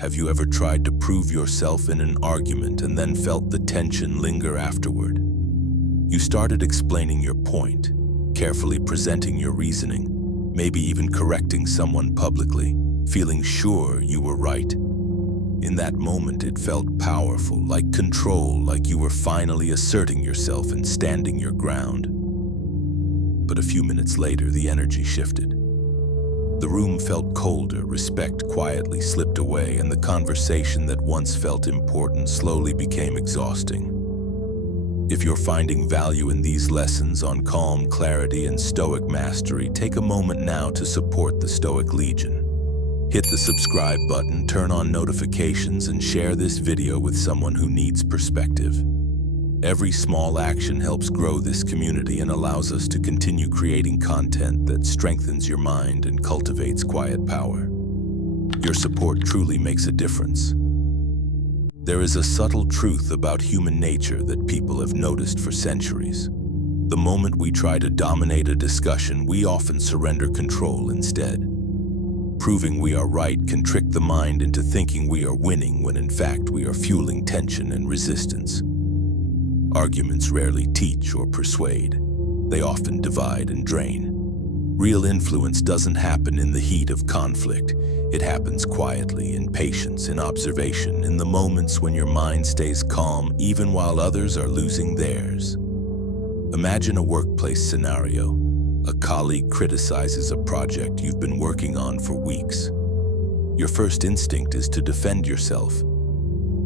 Have you ever tried to prove yourself in an argument and then felt the tension linger afterward? You started explaining your point, carefully presenting your reasoning, maybe even correcting someone publicly, feeling sure you were right. In that moment, it felt powerful, like control, like you were finally asserting yourself and standing your ground. But a few minutes later, the energy shifted. The room felt colder, respect quietly slipped away, and the conversation that once felt important slowly became exhausting. If you're finding value in these lessons on calm, clarity, and Stoic mastery, take a moment now to support the Stoic Legion. Hit the subscribe button, turn on notifications, and share this video with someone who needs perspective. Every small action helps grow this community and allows us to continue creating content that strengthens your mind and cultivates quiet power. Your support truly makes a difference. There is a subtle truth about human nature that people have noticed for centuries. The moment we try to dominate a discussion, we often surrender control instead. Proving we are right can trick the mind into thinking we are winning when in fact we are fueling tension and resistance. Arguments rarely teach or persuade. They often divide and drain. Real influence doesn't happen in the heat of conflict. It happens quietly, in patience, in observation, in the moments when your mind stays calm even while others are losing theirs. Imagine a workplace scenario. A colleague criticizes a project you've been working on for weeks. Your first instinct is to defend yourself.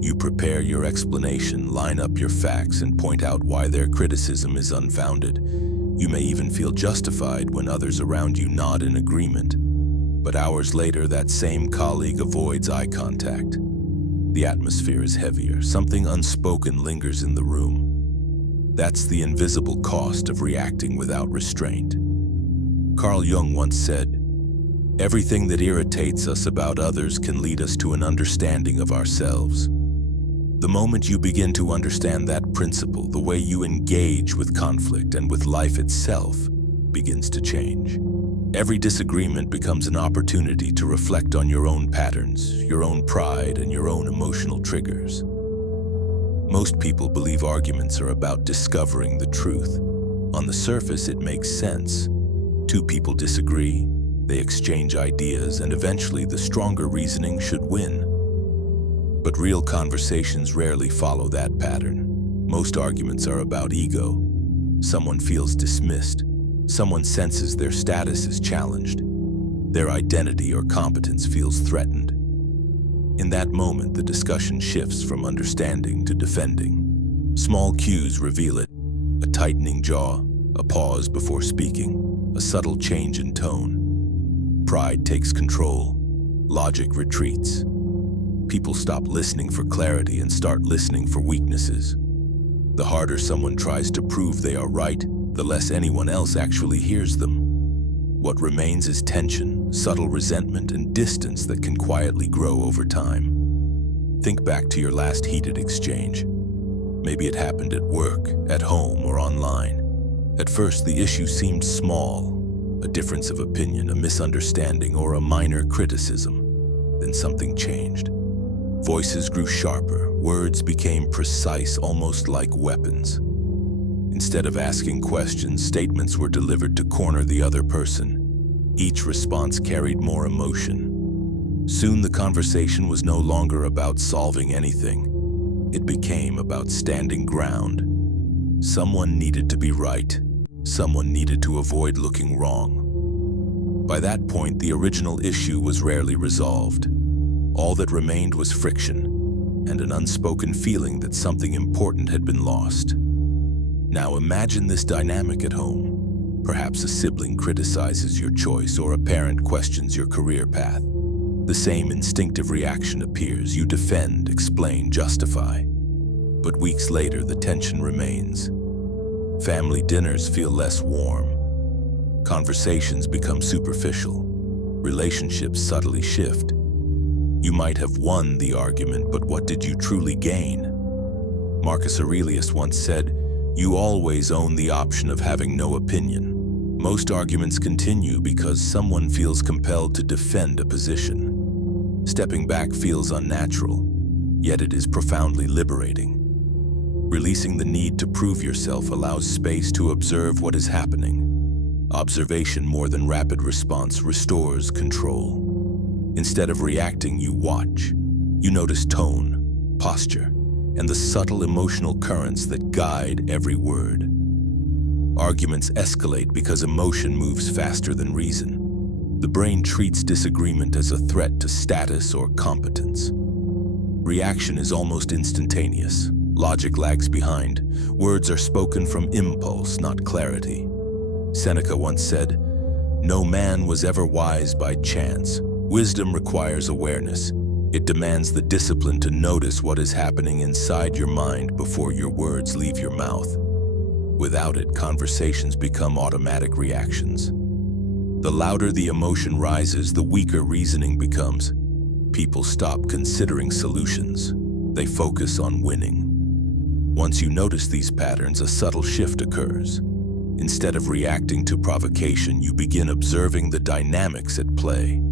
You prepare your explanation, line up your facts, and point out why their criticism is unfounded. You may even feel justified when others around you nod in agreement. But hours later, that same colleague avoids eye contact. The atmosphere is heavier. Something unspoken lingers in the room. That's the invisible cost of reacting without restraint. Carl Jung once said, "Everything that irritates us about others can lead us to an understanding of ourselves." The moment you begin to understand that principle, the way you engage with conflict and with life itself begins to change. Every disagreement becomes an opportunity to reflect on your own patterns, your own pride, and your own emotional triggers. Most people believe arguments are about discovering the truth. On the surface, it makes sense. Two people disagree, they exchange ideas, and eventually the stronger reasoning should win. But real conversations rarely follow that pattern. Most arguments are about ego. Someone feels dismissed. Someone senses their status is challenged. Their identity or competence feels threatened. In that moment, the discussion shifts from understanding to defending. Small cues reveal it: a tightening jaw, a pause before speaking, a subtle change in tone. Pride takes control. Logic retreats. People stop listening for clarity and start listening for weaknesses. The harder someone tries to prove they are right, the less anyone else actually hears them. What remains is tension, subtle resentment, and distance that can quietly grow over time. Think back to your last heated exchange. Maybe it happened at work, at home, or online. At first, the issue seemed small, a difference of opinion, a misunderstanding, or a minor criticism. Then something changed. Voices grew sharper, words became precise, almost like weapons. Instead of asking questions, statements were delivered to corner the other person. Each response carried more emotion. Soon the conversation was no longer about solving anything. It became about standing ground. Someone needed to be right. Someone needed to avoid looking wrong. By that point, the original issue was rarely resolved. All that remained was friction and an unspoken feeling that something important had been lost. Now imagine this dynamic at home. Perhaps a sibling criticizes your choice or a parent questions your career path. The same instinctive reaction appears. You defend, explain, justify. But weeks later, the tension remains. Family dinners feel less warm. Conversations become superficial. Relationships subtly shift. You might have won the argument, but what did you truly gain? Marcus Aurelius once said, "You always own the option of having no opinion." Most arguments continue because someone feels compelled to defend a position. Stepping back feels unnatural, yet it is profoundly liberating. Releasing the need to prove yourself allows space to observe what is happening. Observation more than rapid response restores control. Instead of reacting, you watch. You notice tone, posture, and the subtle emotional currents that guide every word. Arguments escalate because emotion moves faster than reason. The brain treats disagreement as a threat to status or competence. Reaction is almost instantaneous. Logic lags behind. Words are spoken from impulse, not clarity. Seneca once said, "No man was ever wise by chance. Wisdom requires awareness. It demands the discipline to notice what is happening inside your mind before your words leave your mouth. Without it, conversations become automatic reactions. The louder the emotion rises, the weaker reasoning becomes. People stop considering solutions. They focus on winning. Once you notice these patterns, a subtle shift occurs. Instead of reacting to provocation, you begin observing the dynamics at play.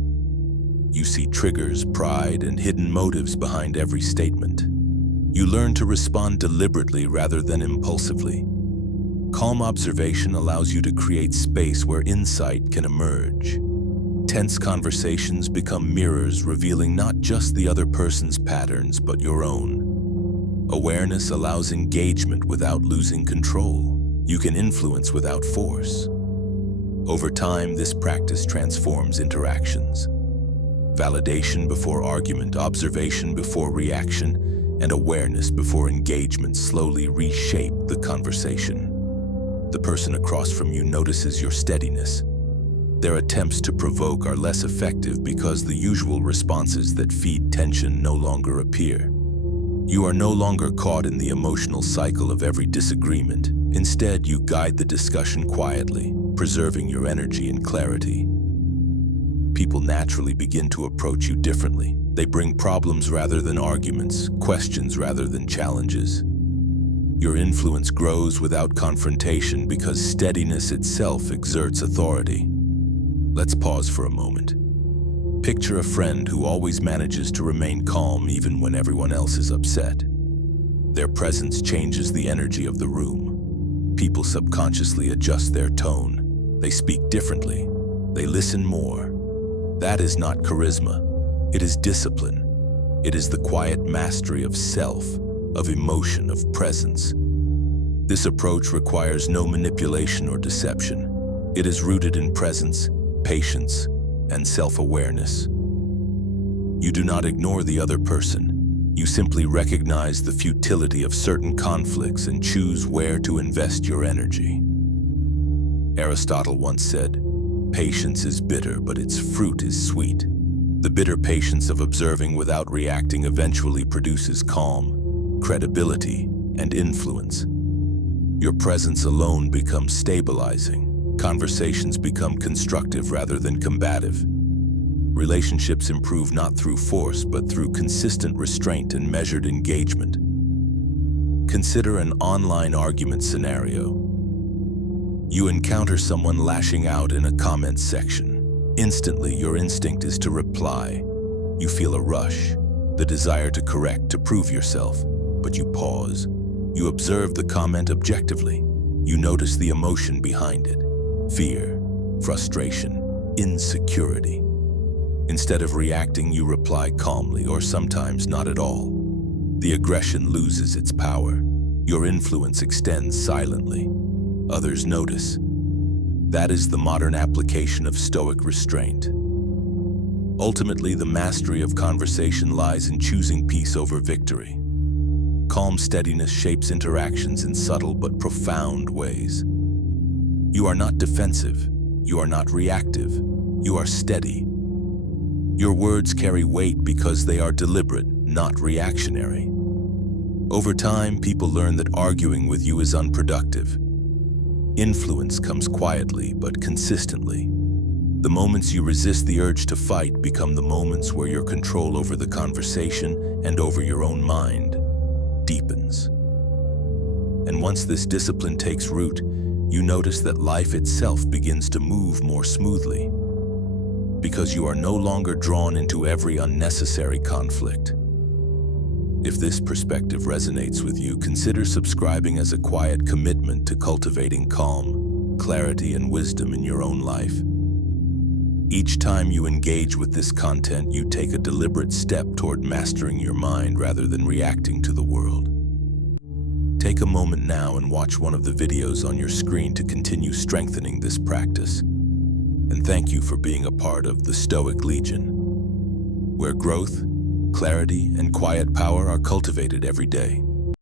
You see triggers, pride, and hidden motives behind every statement. You learn to respond deliberately rather than impulsively. Calm observation allows you to create space where insight can emerge. Tense conversations become mirrors, revealing not just the other person's patterns, but your own. Awareness allows engagement without losing control. You can influence without force. Over time, this practice transforms interactions. Validation before argument, observation before reaction, and awareness before engagement slowly reshape the conversation. The person across from you notices your steadiness. Their attempts to provoke are less effective because the usual responses that feed tension no longer appear. You are no longer caught in the emotional cycle of every disagreement. Instead, you guide the discussion quietly, preserving your energy and clarity. People naturally begin to approach you differently. They bring problems rather than arguments, questions rather than challenges. Your influence grows without confrontation because steadiness itself exerts authority. Let's pause for a moment. Picture a friend who always manages to remain calm even when everyone else is upset. Their presence changes the energy of the room. People subconsciously adjust their tone. They speak differently. They listen more. That is not charisma. It is discipline. It is the quiet mastery of self, of emotion, of presence. This approach requires no manipulation or deception. It is rooted in presence, patience, and self-awareness. You do not ignore the other person. You simply recognize the futility of certain conflicts and choose where to invest your energy. Aristotle once said, "Patience is bitter, but its fruit is sweet." The bitter patience of observing without reacting eventually produces calm, credibility, and influence. Your presence alone becomes stabilizing. Conversations become constructive rather than combative. Relationships improve not through force, but through consistent restraint and measured engagement. Consider an online argument scenario. You encounter someone lashing out in a comment section. Instantly, your instinct is to reply. You feel a rush, the desire to correct, to prove yourself. But you pause. You observe the comment objectively. You notice the emotion behind it. Fear, frustration, insecurity. Instead of reacting, you reply calmly, or sometimes not at all. The aggression loses its power. Your influence extends silently. Others notice. That is the modern application of Stoic restraint. Ultimately, the mastery of conversation lies in choosing peace over victory. Calm steadiness shapes interactions in subtle but profound ways. You are not defensive. You are not reactive. You are steady. Your words carry weight because they are deliberate, not reactionary. Over time, people learn that arguing with you is unproductive. Influence comes quietly but consistently. The moments you resist the urge to fight become the moments where your control over the conversation and over your own mind deepens. And once this discipline takes root, you notice that life itself begins to move more smoothly. because you are no longer drawn into every unnecessary conflict. If this perspective resonates with you, consider subscribing as a quiet commitment to cultivating calm, clarity, and wisdom in your own life. Each time you engage with this content, you take a deliberate step toward mastering your mind rather than reacting to the world. Take a moment now and watch one of the videos on your screen to continue strengthening this practice. And thank you for being a part of the Stoic Legion, where growth, clarity, and quiet power are cultivated every day.